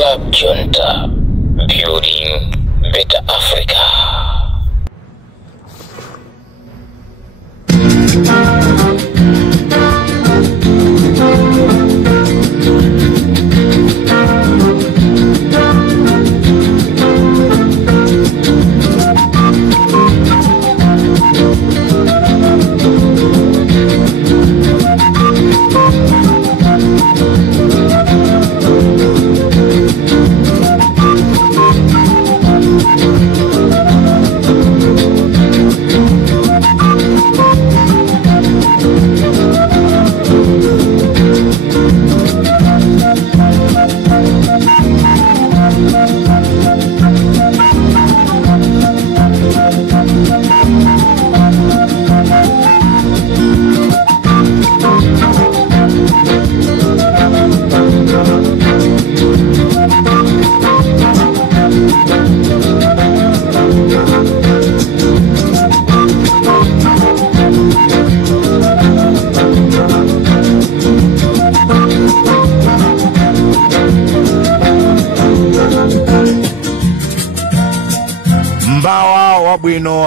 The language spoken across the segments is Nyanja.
Club Junta, building better Africa.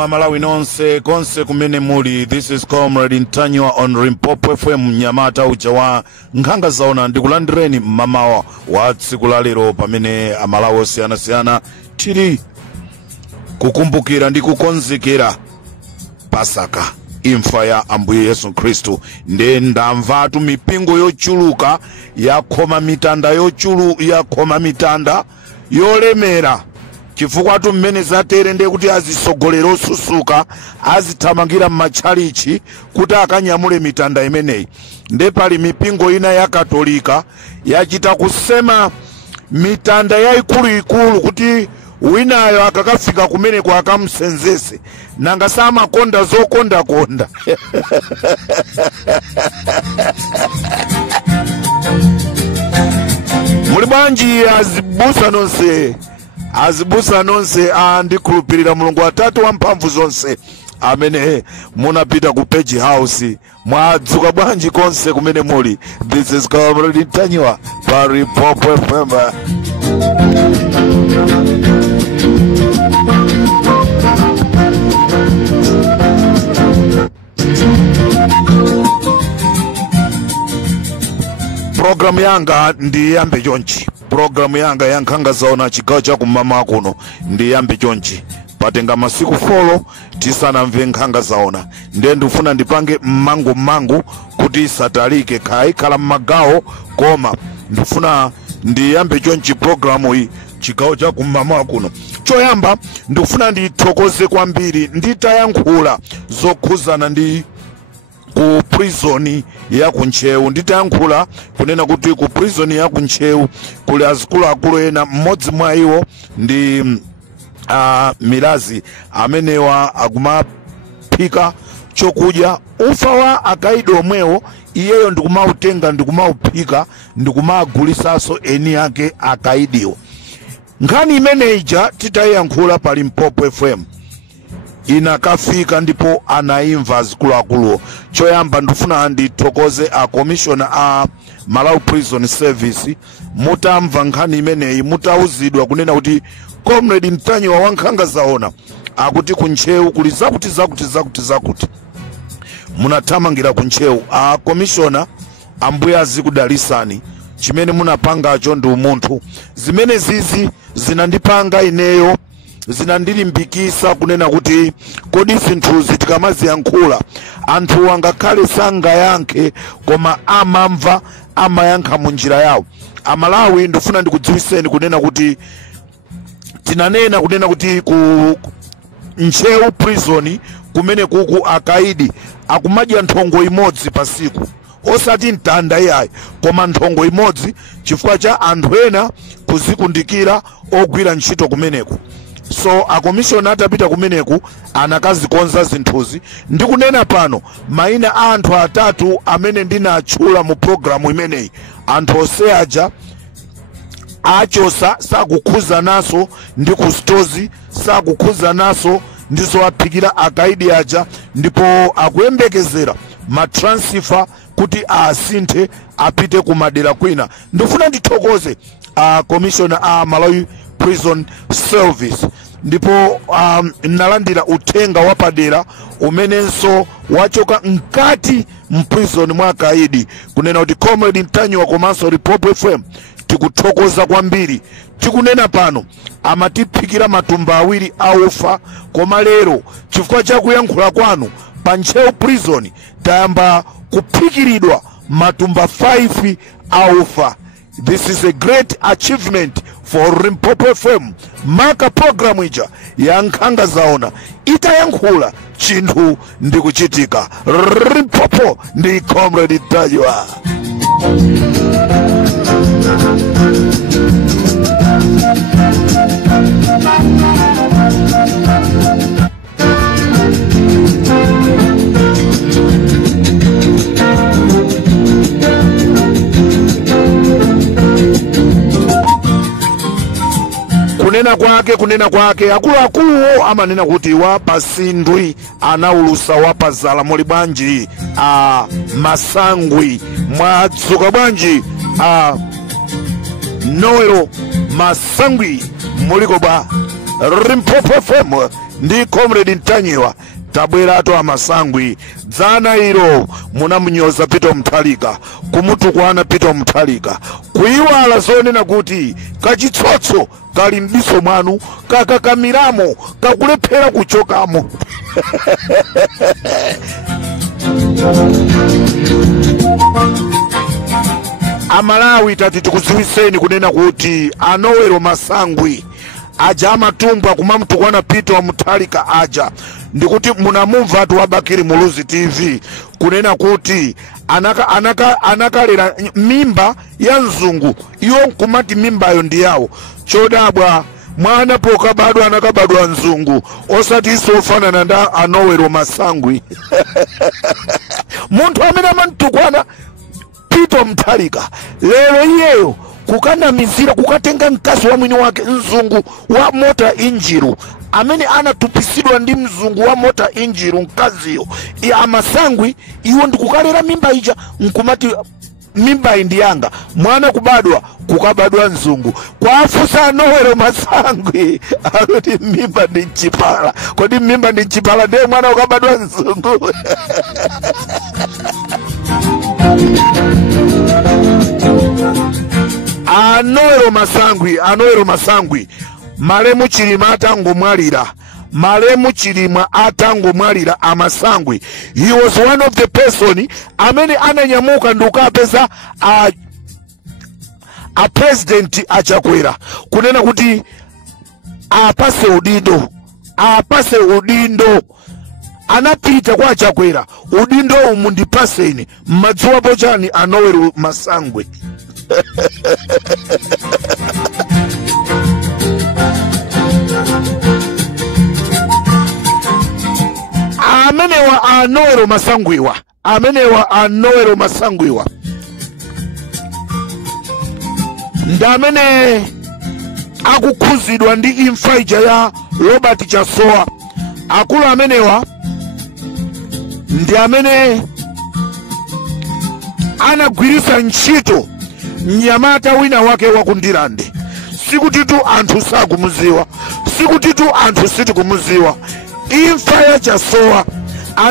Malawi nonse konse kumene muli. This is Comrade Ntanywa on Limpopo FM Nyamata uchawa nkhanga zaona ndikulandireni mamawa wa tsiku la lero pamene amalawi osiyanasiyana tili kukumbukira ndi kukonzekera Pasaka, imfa ya Ambuye Yesu Kristu. Nde ndamvatu mipingo yochuluka yakhoma mitanda yolemera chifukwa tu mmene zatere nde kuti azisogolera osusuka azithamangira m'matchalichi kuti akanyamule mitanda imeneyi. Nde pali mipingo ina ya Katolika yachita kusema mitanda yaikulu kuti winayo akakafika kumene kwa akamsenzese nanga sama konda zokonda muli bwanji azibusa nonse ndikhulupirira Mulungu atatu wamphamvu zonse amene munapita ku Page House mwadzuka bwanji konse kumene muli. This is Comrade Ntanywa pa Limpopo FM. Program yanga ndi yambe chonchi. Program yanga yankhanga zaona chigawo cha kumama kuno ndi yambe chonchi. Patenga masiku folo tisanamve nkhanga zaona. Ndiye ndifuna ndipange mmangu kuti satalike khala mmagawo koma ndifuna ndiyambe chonchi programu hii chigawo cha kumama kuno. Choyamba ndifuna ndithokoze kwambiri nditayankhula zokhuzana ndi ku prison ya kunchewu. Nditayankhula kunena kuti ku prison ya kunchewu kuli azikulu ena, mmodzi mwa iwo ndi Milazi amenewa akumaphika chokudya ufa wa akaidi omwewo iyeyo ndikumautenga ndikumauphika ndikumagulitsanso eni yake akaidiwo. Nkhani imeneija titayankhula pa Limpopo FM inakafika ndipo anaimva azikulu. Choyamba ndifuna ndithokoze a commissioner a Malawi Prison Service. Mutamva nkhani imeneyi mutauzidwa kunena kuti Comrade Ntanywa wankhanga zaona akuti kunchewu kuli zakuti munathamangira kunchewu. A commissioner Ambuye azikudalisani chimene munapangacho ndi umunthu. Zimene zizi zinandipanga ineyo zinandilimbikisa kunena kuti kodi zinthuzi tikamaziyankhula anthu angakhale sangayankhe koma amamva amayankha munjira yawo. Amalawi ndifuna ndikudziwiseni kunena kuti tinanena kunena kuti ku Nchewu prison kumene kuku akaidi akumadya nthongo imodzi pasiku, osati mtanda iyayi koma nthongo imodzi chifukwa cha anthu ena kuzikundikira ogwira ntchito kumeneku. So a commission atapita kumeneku anakazikonza zinthuzi. Ndikunena pano maina anthu atatu amene ndinatchula mu programu imeneyi. Anthu onse aja achosa sakukhuza naso ndi kustozi, sakukhuza naso ndizo aphikira akaidi aja, ndipo akuyembekezera matransfer kuti asinthe apite kumadera kwina. Ndifuna ndithokoze commissioner Malawi Prison Service, ndipo nalandira uthenga wapadera umenenso wachoka mkati mprison mwa kaidi kunena kuti Comrade Mtanyiwa komanso Repopo FM tikuthokoza kwambiri. Tikunena pano amatiphikira matumba awiri aufa, koma lero chifukwa cha kuyankhula kwanu pa Ntcheu prison tayamba kuphikiridwa matumba 5 aufa. This is a great achievement for Limpopo FM. Maka program ija ya Nkhanga Zaona itayankhula chinthu ndi kuchitika. Limpopo ndi Comrade Mtanyiwa. Kunena kwake akulu amanena kuti wapasindwi anaulusa wapazala. Muli bwanji Masangwi, mwadzuka bwanji Noelo Masangwi, muliko bwa? Limpopo FM ndi Comrade Mtanyiwa tabweratu Masangwi. Dzana ilo munamunyoza Peter Mutharika, kumutukwana Peter Mutharika, kuiwala zonena kuti kachitsotso kali mdiso mwanu kakakamiramo kakulephera kuchokamo. Amalawi tati tikuziwiseni kunena kuti Noelo Masangwi aja amatumbwa kumamutukwana Peter Mutharika aja ndikuti munamumva atu Wabakiri Muluzi TV kunena kuti anakalera mimba ya mzungu, iyo nkumati mimba yo ndi yawo. Chodabwa mwana pokabadwa anakabadwa mzungu, osati isofanana nda Noelo Masangwi. Munthu amene amantukwana Peter Mutharika lero iyeyo kukanamizira kukatenga mkazi wa mwini wake mzungu wa mota injiru amene anatupisidwa ndi mzungu wa mota injiru mkaziyo Masangwi iwo ndikukalera mimba ija nkumati mimba ndi yanga, mwana kubadwa kukabadwa mzungu. Kwa afusa Noelo Masangwi akuti mimba ndi chipala. Kodi mimba ndi chipala ndiye mwana ukabadwa mzungu? Noelo Masangwi malemu Chilima atangomwalira Masangwi. He was one of the person amene ananyamuka ndukapeza a president Chakwera kunena kuti apase udindo. Anapita kwa Chakwera, udindo umundipaseni madzuwa bochani Noelo Masangwi. Amenewa Noelo Masangwiwa ndamene akukhuzidwa ndi imfa ija ya Robert Chasoa. Akulu amenewa ndi amene anagwirisa ntchito mnyamata wina wake wakundilande. Sikutitu anthu sakumuziwa, sikutitu anthu sitikumuziwa. Imfa ya Chasoa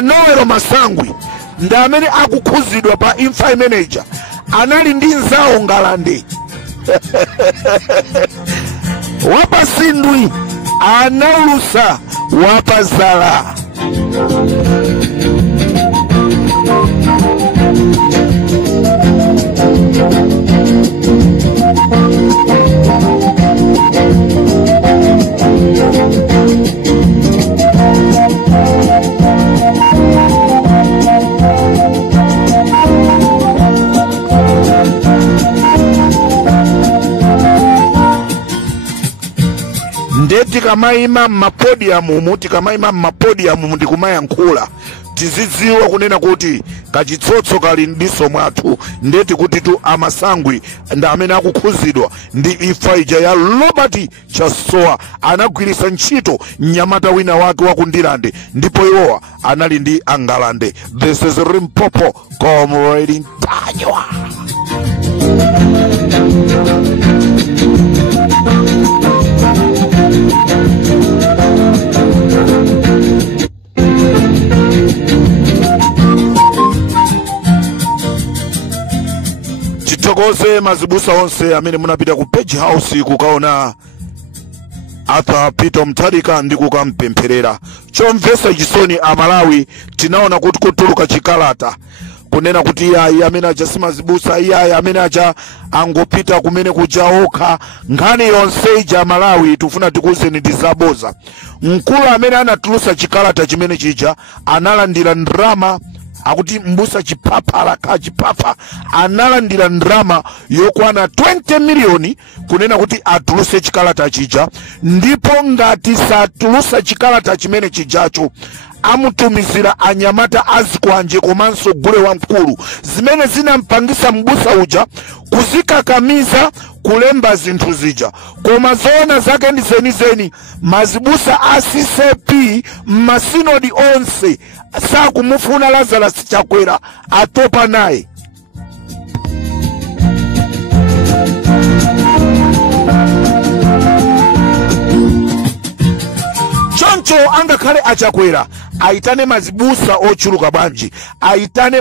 Noelo Masangwi ndi amene akukhuzidwa pa imfa imeneja. Anali ndi nzawo Ngalande. Wapasindwi anaulusa wapazala. Ndeti kamaima mmapodium ndikumayankhula tizidziwa kunena kuti kachitsotso kali ndiso mwathu, ndeti kuti tu amasangwi ndi amene akukhuzidwa ndi imfa ija ya Robert Chasoa anagwiritsa ntchito mnyamata wina wake wa kundilande, ndipo iwowa anali ndi Angalande. This is Limpopo Comrade Ntanywa. Titokoze mazibusa onse amene munapita ku Page House kukaona Arthur Peter Mutharika ndi kukampempherera. Chomvesa chisoni Amalawi tinaona kuti kutuluka chikalata kunena kuti iyayi amene aja simazibusa, iyayi amene aja angopita kumene kujaokha. Nkhani yonse ija Amalawi tufuna tikuzeni ndizaboza. Mkulu amene anatulusa chikalata chimene chija analandira ndrama, akuti mbusa chipapa chipapa analandira ndrama yokwana 20 miliyoni kunena kuti atuluse chikalata chija, ndipo ngati satulusa chikalata chimene chijacho amutumizira anyamata azikwanje komanso gule wa mkulu, zimene zinampangisa mbusa uja kuzikakamiza kulemba zinthu zija. Koma zona zake ndi zenizeni mazibusa a CCP masinodi onse sakumufuna Lazarus Chakwera, atopa naye. Choncho angakhale achakwera aitane mazibusa ochuluka bwanji, aitane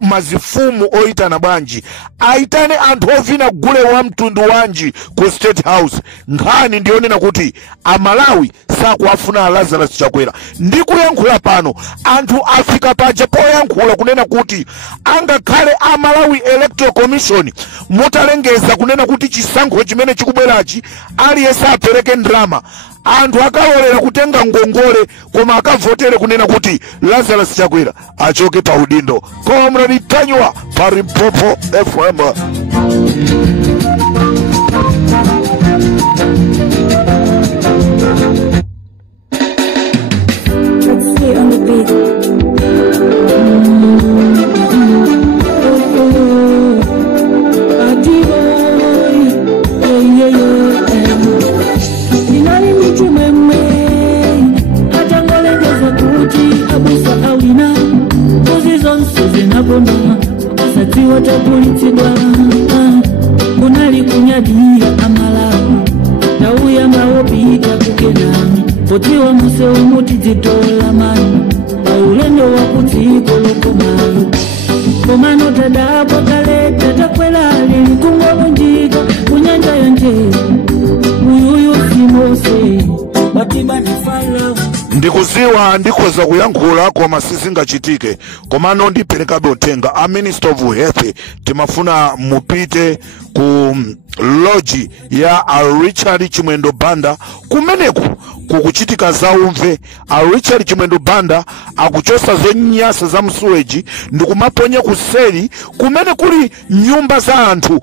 mazifumu oitana bwanji, aitane anthu ovina gule wa mtundu wanji ku State House, nkhani ndionena kuti Amalawi sakuafuna Lazarus Chakwera. Ndikuyankhula pano anthu afika paja poyankhula kunena kuti angakhale Amalawi Electoral Commission mutalengeza kunena kuti chisankho chimene chikubwerachi aliyense apereke ndrama, anthu akalolera kutenga ngongole koma akavotere kunena kuti Lazarus Chakwera achoke pa udindo. Comrade Ntanywa pa Limpopo FM. Let's stay on the beat. Watakulitidwa unali kunyadia Amalawi na uya maopita kukenani potiwa muse umuti zitola mani paulendo wakutiko lokomani komano tadapo kaleta takwela lilikungo njika kunyanja ya nje uyuyu simose batiba nifala. Ndikuziwa ndikoza kuyankhula koma sizingachitike, komano ndiperekabe uthenga a Minister of Health timafuna mupite ku lodge ya Richard Chimwendo Banda kumeneku kukuchitika zaumve. Richard Chimwendo Banda akuchosa zonyasa za msuweji ndikumaponya kuseli kumene kuli nyumba za anthu.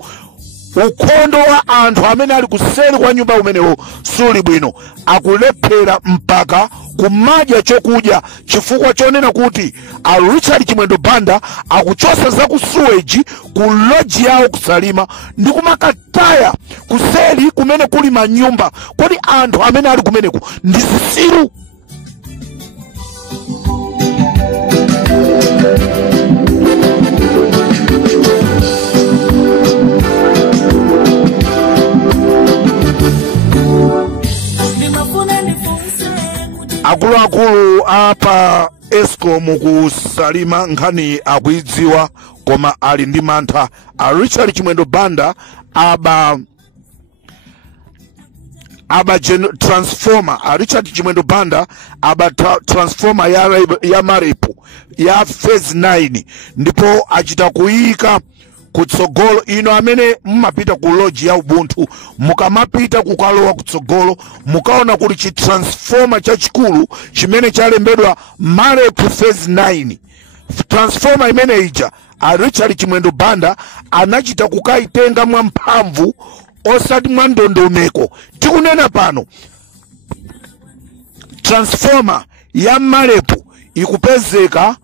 Ukondo wa anthu amene ali kuseli kwa nyumba umenewo suli bwino, akulephera mpaka kumadya chokudya chifukwa chonena kuti Richard Chimwendo Banda akuchosa za kusuweji ku lodge yawo kusalima ndi kumakataya kuseli kumene kuli manyumba. Kodi anthu amene ali kumeneku ndi zisiru? Akulu apa Eskom kusalima nkhani akuidziwa koma ali ndi mantha. Richard Chimwendo Banda aba transformer. Richard Chimwendo Banda aba transformer ya Marepo ya phase 9 ndipo achita kuika kutsogolo ino amene mmapita ku lodge ya Ubuntu mukamapita kukalowa kutsogolo mukaona kuli chi transformer chachikulu chimene chalembedwa Marepo phase 9. Transformer imene ija Richard Chimwendo Banda anachita kukaitenga mwa mphamvu osati mwa ndondomeko. Tikunena pano transformer ya Marepo ikupezeka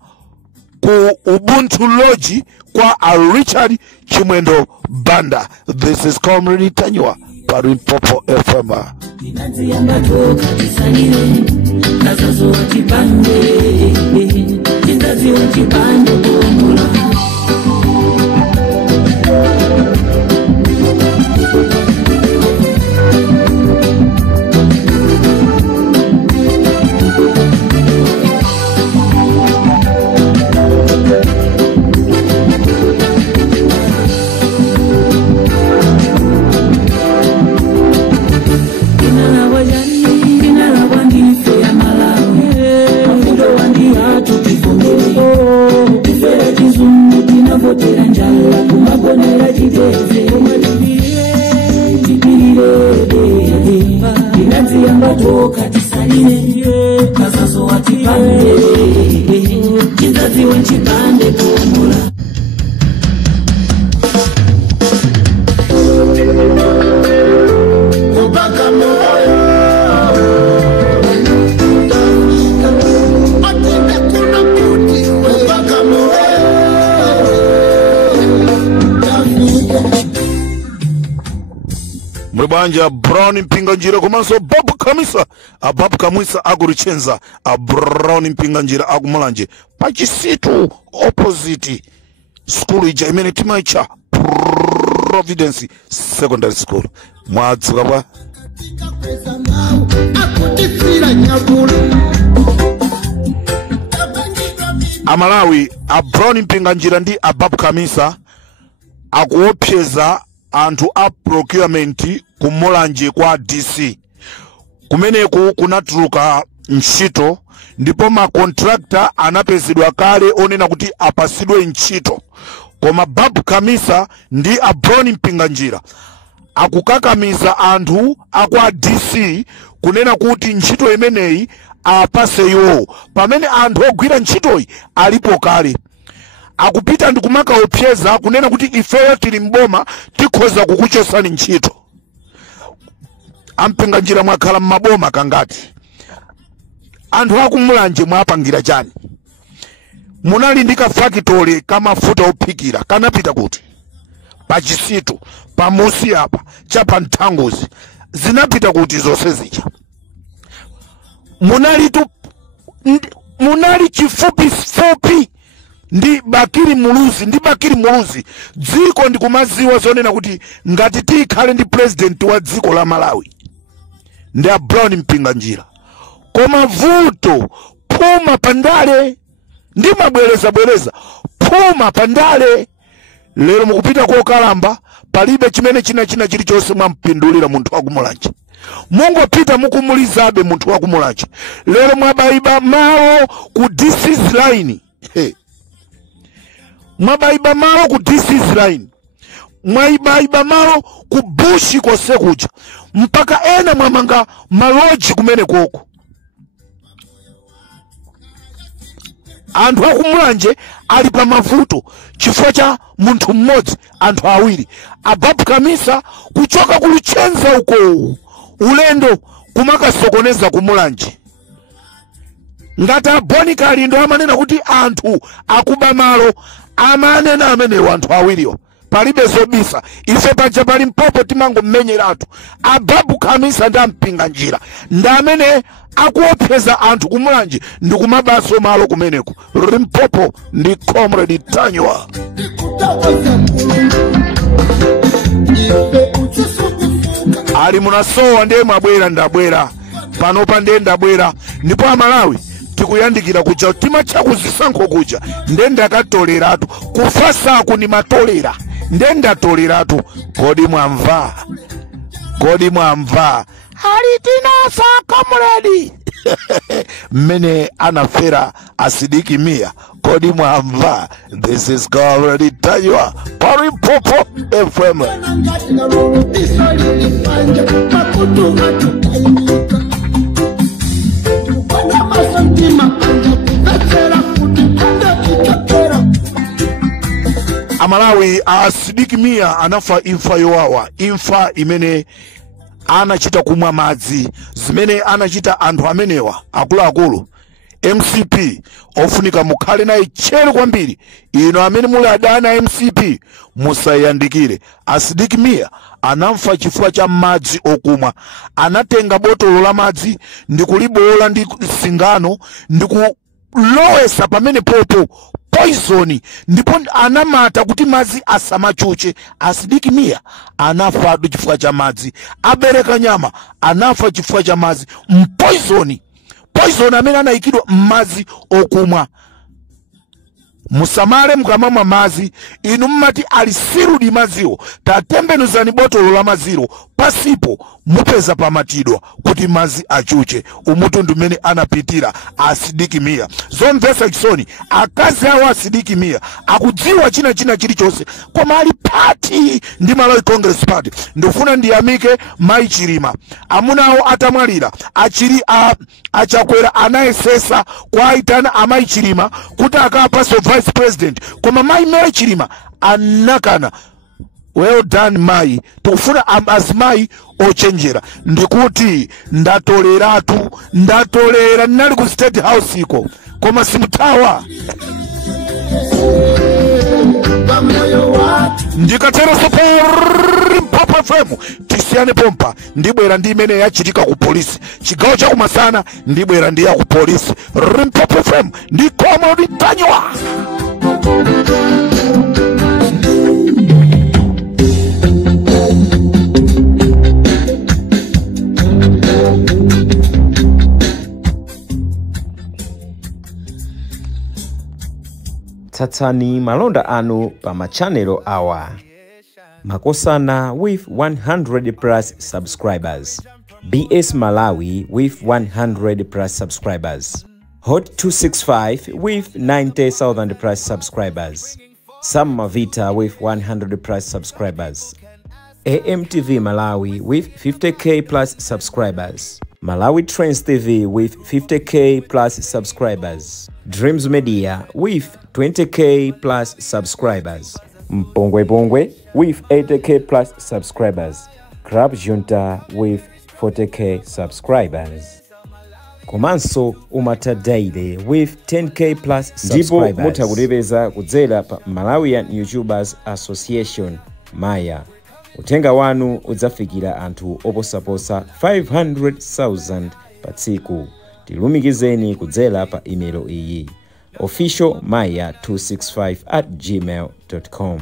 ku Ubuntu Lodge kwa Richard Chimwendo Banda. This is Comrade Tanywa Parimpopo FM. Mribanja Brown Mpinga Njira komanso Babu Kamisa Babu Kamisa Agurichenza Brown Mpinga Njira Agumulanje pachisitu opposite school ija imene timaicha Providence Secondary School mwadzuka pa Amalawi Brown Mpinga Njira ndi Babu Kamisa akuopseza anthu a procurement kumulanje kwa DC kumeneku kunatuluka ntchito ndipo ma contractor anapezedwa kale onena kuti apasidwe ntchito koma Babu Kamisa ndi Brown Mpinga Njira akukakamiza anthu akwa DC kunena kuti ntchito imeneyi apase iwo pamene anthu ogwira ntchitoyi alipo kale akupita ndikumakaopseza kunena kuti ifeyo tili mboma tikhoza kukuchosani ntchito. Ampinga Njira mwakhala mmaboma kangati anthu akumulanje mwapangira chani munali ndika factory kamafuta ophikira kanapita kuti pachisitu pamusi apa chapa nthangozi zinapita kuti zonse zija munali chifupi ndi Bakiri Muluzi dziko ndikumaziwa zonena kuti ngati tikhale ndi president wa dziko la Malawi ndi Brown Mpinga Njira koma vuto puma pandale ndi mabwereza puma pandale lero mukupita kwa Kalamba palibe chimene china chilichonse mwampindulira munthu wakumulanje mungopita mukumulizabe munthu wakumulanje lero mwabaiba mawo ku disease line mwabaiba malo ku disease line mwaiba malo ku bushi kose kuja mpaka ena mwamanga maloji kumene koko anthu akumulanje ali pa mavuto chifukwa cha munthu mmodzi anthu awiri Babu Kamisa kuchoka kuluchenza uko ulendo kumakasokoneza kumulanje ngata Bonika alindo amanena kuti anthu akuba malo amanena amene anthu awiriwo palibe zobisa ife paja pali mpopo timango mmenyeratu Babu Kamisa ndi Mpinga Njira ndamene akuopseza anthu kumulanje ndi kumabaso malo kumeneko Limpopo ndi Comrade Tanywa ali munasowa ndiye mwabwera ndabwera panopa ndiye ndabwera ndipo Amalawi tikuyandikira kuja timacha kuzisankho kuja ndenda katoleratu kufasa kuni matolera ndenda toleratu kodi mwamva ali tinasa Comrade mene anafera asidiki mia kodi mwamva. This is Comrade Tanywa Parimpopo FM. Amalawi asidiki mia anafa imfa yowawa, imfa imene anachita kumwa madzi, zimene anachita anthu amenewa akulu MCP ofunika mukhale naye chero kwambiri. Ino amene muli adana MCP musayandikire. Asidiki Mia anamfa chifukwa cha madzi okumwa. Anatenga botolo la madzi ndikulibola ndi singano ndikulowesa pamene popo poison ndipo anamata kuti madzi asamachuche. Asidiki Mia anafa chifukwa cha madzi. Abereka nyama anafa chifukwa cha madzi. Poison amene anayikidwa madzi okumwa. Musamale mukamamwa madzi inu mmati alisirudi madziwo. Tatembenuzani botolo la madziwo pasipo mupeza pamatidwa kuti madzi achuche. Umutundu mmene anapitira Asidiki Mia. Zomvesa chisoni akazi awo Asidiki Mia akudziwa china chilichonse koma ali party ndi Malawi Congress Party. Ndofuna ndiyamike Mai Chilima amunawo atamwalira achakwera anayesesa kwa itana Mai Chilima kuti akapaso vice president koma Mai Chilima anakana. Well done Mai, tufuna azimai ochenjera. Ndikuti ndatolera nali ku State House iko koma simutawa. Ndikatera sopori Papa FM tisiane pompa ndibwera ndi imene yachitika ku polisi. Chigawo cha kumasana ndibwera ndi ya ku polisi. Papa FM ndikoma nditanywa. Tsatsani malonda anu pa machanelo awa. Makosana with 100 plus subscribers. BS Malawi with 100 plus subscribers. Hot 265 with 90,000 plus subscribers. Sam Mavita with 100 plus subscribers. AMTV Malawi with 50k plus subscribers. Malawi Trends TV with 50k plus subscribers. Dreams Media with 20k plus subscribers. Mpongwe Pongwe with 80k plus subscribers. Crab Junta with 40k subscribers. Komanso Umata Daily with 10k plus subscribers. Ndipo mutakulebeza kudzera pa Malawian YouTubers Association Maya. Utenga wanu udzafikira anthu oposaposa 500,000 pa tsiku. Tilumikizeni kudzera pa email iyi officialmaya265@gmail.com.